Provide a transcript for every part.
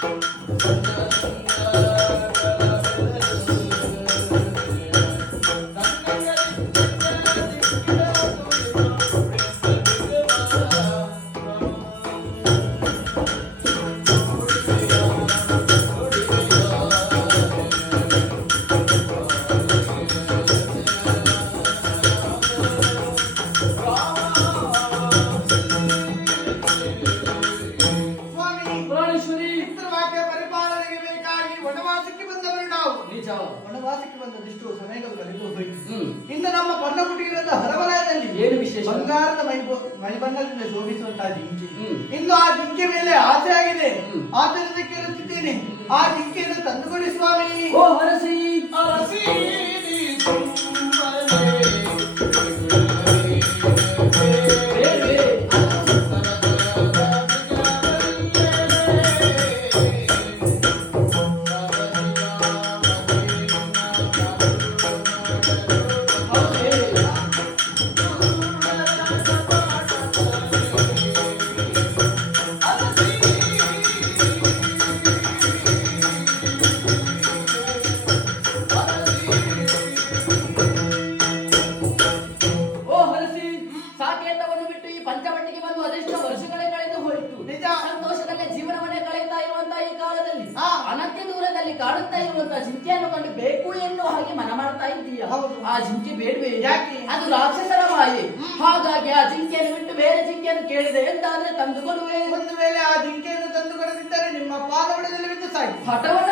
Thank you. ವನವಾಸಕ್ಕೆ ಬಂದವರು ನಾವು. ನಿಜ. ವನವಾಸಕ್ಕೆ ಬಂದದಿಷ್ಟು ಸಮಯಗಳು ಕಳೆದು ಹೋಯಿತು. ಇಂದ ನಮ್ಮ ಪರ್ಣಕುಟಿಗಿರದ ಹರವಲಯದಲ್ಲಿ ಏನು ವಿಶೇಷ? ಬಂಗಾರದ ಮೈಬಣ್ಣದಿಂದ ಶೋಭಿಸುವಂತಹ ಜಿಂಕೆ. ಇಂದು ಆ ಜಿಂಕೆ ಮೇಲೆ ಆಸೆ ಆಗಿದೆ. ಆದ್ದರಿಂದ ಕೇಳುತ್ತಿದ್ದೇನೆ. ಆ ಜಿಂಕೆಯನ್ನು ಸ್ವಾಮಿ. ಓ ಹರಸಿ. ಹರಸಿ. ಪಂಚವಟ್ಟಿಗೆ ಬಂದು ಅದೆಷ್ಟು ವರ್ಷಗಳೇ ಕಳೆದು ಹೋಯಿತು ನಿಜ. ಸಂತೋಷದಲ್ಲೇ ಜೀವನವನ್ನೇ ಕಳೆಯುತ್ತಾ ಇರುವಂತಹ ಈ ಕಾಲದಲ್ಲಿ ಹಾ. ಅನಂತ ದೂರದಲ್ಲಿ ಕಾಡುತ್ತಾ ಇರುವಂತಹ ಜಿಂಕೆಯನ್ನು ಕಂಡು ಬೇಕು ಎನ್ನುವ ಹಾಗೆ ಮನ ಮಾಡ್ತಾ ಇದ್ದೀಯ ಹೌದು. ಆ ಜಿಂಕೆ ಬೇಡವೇ ಯಾಕೆ? ಅದು ರಾಕ್ಷಸರ ಮಾಯೆ ಹಾಗಾಗಿ ಆ ಜಿಂಕೆಯನ್ನು ಬಿಟ್ಟು ಬೇರೆ ಜಿಂಕೆಯನ್ನು ಕೇಳಿದೆ ಎಂದಾದ್ರೆ ತಂದುಕೊಡುವೆ ಒಂದು ವೇಳೆ ಆ ಜಿಂಕೆಯನ್ನು ತಂದುಕೊಡದಿದ್ದರೆ ನಿಮ್ಮ ಪಾದವಡದಲ್ಲಿ ಬಿಟ್ಟು ಸಾಯಿ ಮಾಡ್ತಾ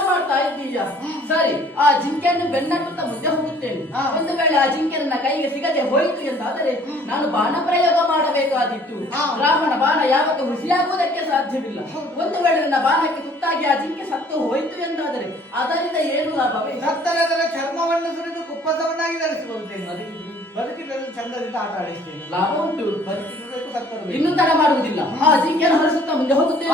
ಇದ್ದೀಯ? ಸರಿ ಆ ಜಿಂಕೆಯನ್ನು ಬೆನ್ನಟ್ಟುತ್ತಾ ಮುಂದೆ ಹೋಗುತ್ತೇನೆ. ಒಂದು ವೇಳೆ ಆ ಜಿಂಕೆ ನನ್ನ ಕೈಗೆ ಸಿಗದೆ ಹೋಯಿತು ಎಂದಾದರೆ ನಾನು ಬಾಣ ಪ್ರಯೋಗ ಮಾಡಬೇಕಾದಿತ್ತು ಆ. ರಾಮನ ಬಾಣ ಯಾವತ್ತು ಹುಸಿಯಾಗುವುದಕ್ಕೆ ಸಾಧ್ಯವಿಲ್ಲ. ಒಂದು ವೇಳೆ ನನ್ನ ಬಾಣಕ್ಕೆ ತುತ್ತಾಗಿ ಆ ಜಿಂಕೆ ಸತ್ತು ಹೋಯಿತು ಎಂದಾದರೆ ಅದರಿಂದ ಏನು ಲಾಭವೇ? ಸತ್ತರದರ ಚರ್ಮವನ್ನು ಸುರಿದು ಕುಪ್ಪಸವನ್ನಾಗಿ ಧರಿಸಿಕೊಳ್ಳುತ್ತೇನೆ ಬದುಕಿನಲ್ಲಿ ಚಂದದಿಂದ ಆಟ ಆಡಿಸ್ತೇನೆ ಲಾಭ ಉಂಟು. ಬದುಕಿರಬೇಕು ಸತ್ತರು ಇನ್ನು ತಡ ಮಾಡುವುದಿಲ್ಲ. ಆ ಜಿಂಕೆಯನ್ನು ಹೊರಿಸುತ್ತಾ ಮುಂದೆ ಹೋಗುತ್ತೇನೆ.